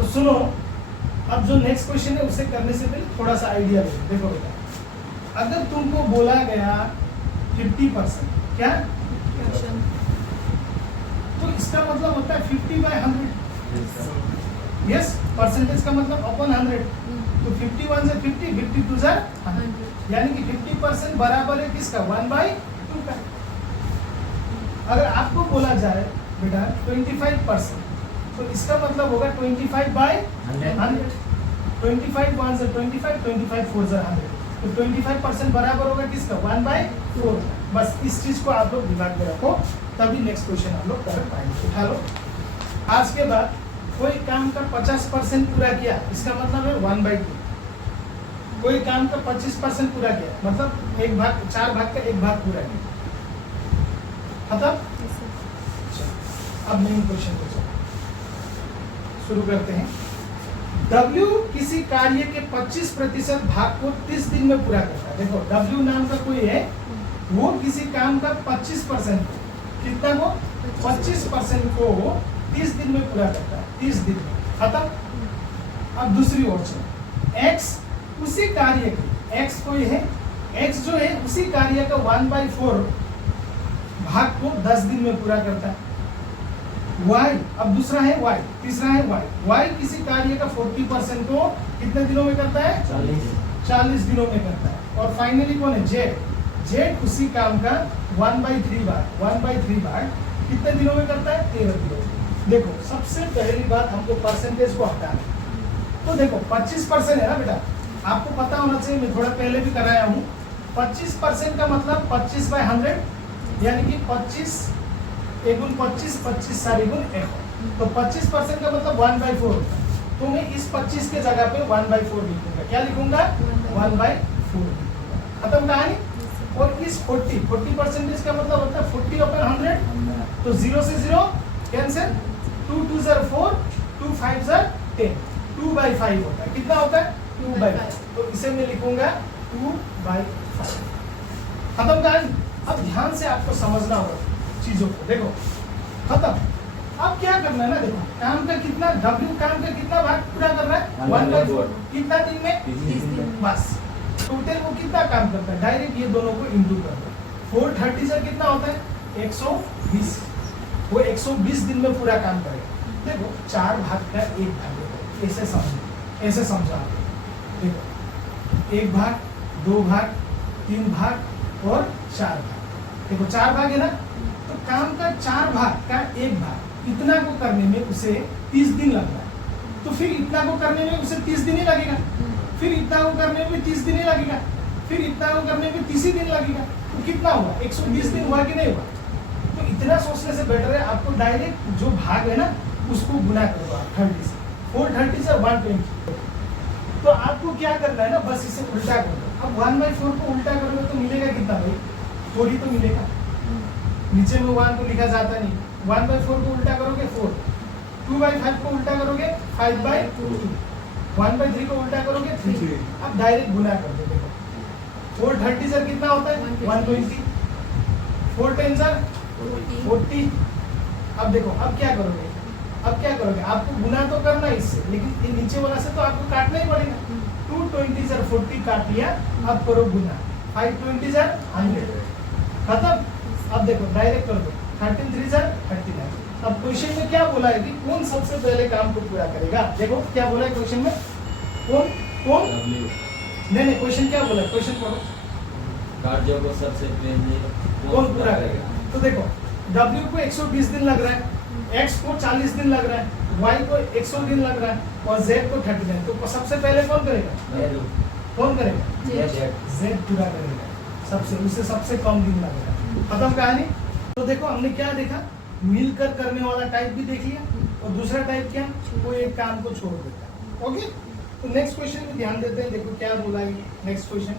तो सुनो, अब जो नेक्स्ट क्वेश्चन है उसे करने से पहले थोड़ा सा आइडिया लो। देखो बेटा, अगर तुमको बोला गया 50%, क्या तो इसका मतलब होता है 50/100। यस, परसेंटेज का मतलब अपॉन 100। तो 51 से 50, 52 से 100, यानी कि 50% बराबर है किसका? 1/2 का। अगर आपको बोला जाए बेटा 25%, तो इसका मतलब होगा 25/100। 25 1 से 25, 25 4 से 100, तो 25% बराबर होगा किसका? 1/4। बस इस चीज को आप लोग दिमाग में रखो, तभी नेक्स्ट क्वेश्चन आप लोग कर पाएंगे। उठा लो। आज के बाद कोई काम का 50% पूरा किया, इसका मतलब है 1/2। कोई काम का 25% पूरा किया, मतलब एक भाग, 4 भाग का 1 भाग पूरा किया। खत्म? अब मेन क्वेश्चन को शुरू करते हैं। W किसी कार्य के 25% भाग को 30 दिन में पूरा करता है। देखो W नाम का कोई है, वो किसी काम का 25% को, कितना को? 25% को 30 दिन में पूरा करता है। 30 दिन में। खत्म? अब दूसरी ओर से X उसी कार्य के, X कोई है, X जो है उसी कार्य का 1/4 भाग को 10 दिन में पूरा करता है। Y, अब दूसरा है Y, तीसरा है Y। Y किसी कार्य का 40% को कितने दिनों में करता है? 40 दिनों में करता है। और फाइनली कौन है? Z। Z उसी काम का 1/3 भाग कितने दिनों में करता है? 13 दिनों में। देखो सबसे पहली बात हमको परसेंटेज को हटाना है। तो देखो 25% है ना बेटा, आपको पता होना चाहिए, मैं थोड़ा पहले भी कराया हूँ। 25% का मतलब 25/100, यानी कि 25 1 25, 25 4 1। तो 25% का मतलब 1/4 होता है। तो मैं इस 25 के जगह पे 1/4 लिखूंगा। क्या लिखूंगा? 1/4 लिखूंगा। खत्म कहानी। और इस 40% का मतलब होता है 40/100। तो 0 से 0 कैंसिल, 2 2 0 4, 2 5 0 10, 2/5 होता है। कितना होता है? 2/5। तो इसे मैं लिखूंगा 2/5। खत्म कहानी। अब ध्यान से आपको समझना होगा चीजों को। देखो खत्म। अब क्या करना है ना, देखो काम का कितना, W काम का कितना भाग पूरा कर रहा है? 1/4। कितना दिन में? 30 दिन। बस टोटल वो कितना काम करता है? डायरेक्ट ये दोनों को इंटू करता है। 430 से कितना होता है? 120। वो 120 दिन में पूरा काम करेगा। देखो 4 भाग का 1 भाग है, ऐसे समझो, ऐसे समझा। देखो 1 भाग, 2 भाग, 3 भाग और 4 भाग। देखो 4 भाग है ना, तो काम का 4 भाग का 1 भाग, इतना को करने में उसे 30 दिन लग रहा है। तो फिर इतना को करने में उसे 30 दिन ही लगेगा, फिर इतना को करने में 30 दिन ही लगेगा, फिर इतना को करने में 30 ही दिन लगेगा। तो कितना हुआ? 120 दिन हुआ कि नहीं हुआ? तो इतना सोचने से बेटर है आपको डायरेक्ट जो भाग है ना उसको गुना करो आप 30 से। 430 से 120। तो आपको क्या करना है ना, बस इसे उल्टा कर दो। अब 1/4 को उल्टा करोगे तो मिलेगा कितना भाई? 4 ही तो मिलेगा। नीचे में 1 को लिखा जाता नहीं। 1/4 को उल्टा करोगे 4, 2/5 को उल्टा करोगे 5/2, 1/3 को उल्टा करोगे 3। अब डायरेक्ट गुना कर दो। देखो 430 से कितना होता है? 120, 4 10 से 40। अब देखो अब क्या करोगे? अब क्या करोगे? आपको गुना तो करना है इससे, लेकिन ये नीचे वाला से तो आपको काटना ही पड़ेगा। 220 से 40 काट लिया, अब करो गुना। 520 से 100। खत्म। अब देखो डायरेक्ट कर दो, 13 3 से 39। अब क्वेश्चन में क्या बोला है कि कौन सबसे पहले काम को पूरा करेगा? देखो क्या बोला है क्वेश्चन में, कौन नहीं, क्वेश्चन क्या बोला है? क्वेश्चन पढ़ो। कार्यों को सबसे पहले कौन पूरा करेगा? तो देखो W को 120 दिन लग रहा है, X को 40 दिन लग रहा है, Y को 100 दिन लग रहा है और Z को 39। तो सबसे पहले कौन करेगा? कौन करेगा? Z पूरा करेगा। सबसे, उसे सबसे कम दिन लगेगा। खत्म कहानी। तो देखो हमने क्या देखा, मिलकर करने वाला टाइप भी देख लिया, और दूसरा टाइप क्या, वो एक काम को छोड़ देता है। ओके, तो नेक्स्ट क्वेश्चन में ध्यान देते हैं। देखो क्या बोला है नेक्स्ट क्वेश्चन।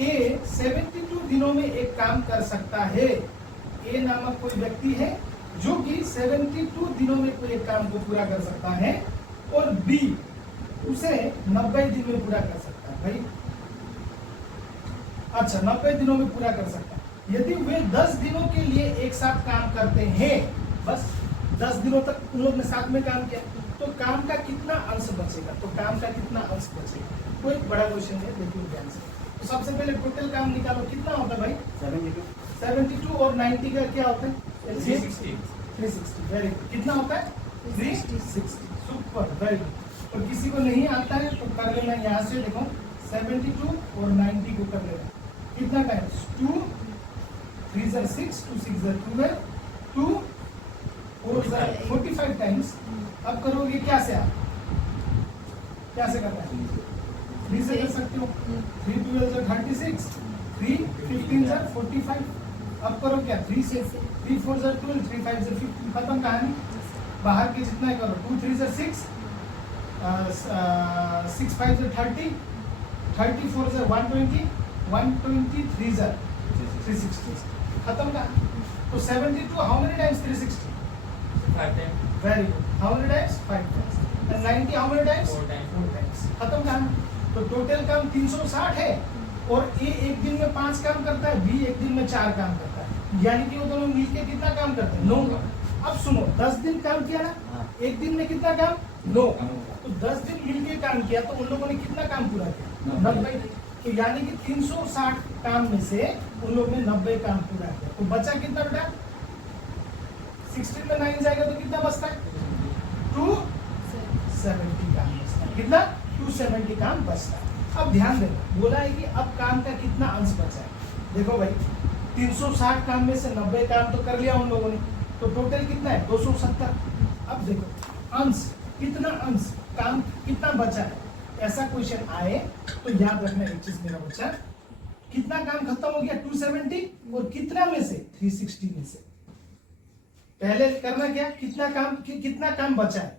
ए 72 दिनों में एक काम कर सकता है। ए नामक कोई व्यक्ति है जो कि 72 दिनों में कोई एक काम को पूरा कर सकता है, और बी उसे 90 दिन में पूरा कर सकता है। भाई अच्छा 90 दिनों में पूरा कर सकता है। यदि वे 10 दिनों के लिए एक साथ काम करते हैं, बस 10 दिनों तक उन लोग ने साथ में काम किया, तो काम का कितना अंश बचेगा। तो काम का कितना अंश बचेगा, कोई बड़ा क्वेश्चन है, देखिए ध्यान से। तो सबसे पहले टोटल काम निकालो, कितना होता है भाई 72 और 90 का क्या होता है 360। Very good. कितना होता है 360। Super, very good. और किसी को नहीं आता है तो कर लेना यहाँ से, देखो 72 और 90 को कर लेना। कितना का है 2 3 6 2 6 12 2 4 45 टाइम्स। अब करोगे क्या से, आप क्या से करना है 3 से कर सकते हो। 3 12 36 3 15 45। अब करो क्या 3 से 3 4 12 3 5 15। खत्म कहानी। बाहर के जितना करो 2 3 6 6 5 30 34 120 120 3 360। खत्म कहानी। तो 72 how many times 360? 5 times. Very good. How many times 5 times. And 90 how many times 4 times. 4 times. खत्म कहानी। तो टोटल काम 360 है और ए एक दिन में 5 काम करता है, बी एक दिन में 4 काम करता है, यानी कि वो दोनों मिलके कितना काम करते हैं 9 काम। अब सुनो 10 दिन काम किया ना, हाँ। एक दिन में कितना काम 9 काम। 9 तो 10 दिन मिलके काम किया तो उन लोगों ने कितना काम पूरा किया 90। तो यानी कि 360 काम में से उन लोगों ने 90 काम पूरा किया। तो बचा कितना बेटा 16 में 9 जाएगा तो कितना बचता है 270 काम बचता है। कितना 270 काम बचता है। अब ध्यान देना, बोला है कि अब काम का कितना अंश बचा है। देखो भाई 360 काम में से 90 काम तो कर लिया उन लोगों ने, तो टोटल कितना है 270। अब देखो अंश कितना, अंश काम कितना बचा है, ऐसा क्वेश्चन आए तो याद रखना एक चीज मेरा बच्चा, कितना काम खत्म हो गया 270 और कितना में से 360 में से। पहले करना क्या, कितना काम बचा है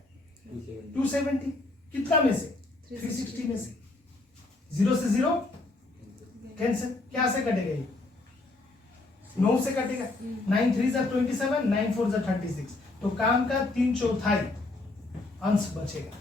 270, कितना में से 360 में से। 0 से 0 कैंसिल, क्या से कटेगा ये 9 से कटेगा। 9 3 27 9 4 36। तो काम का 3/4 अंश बचेगा।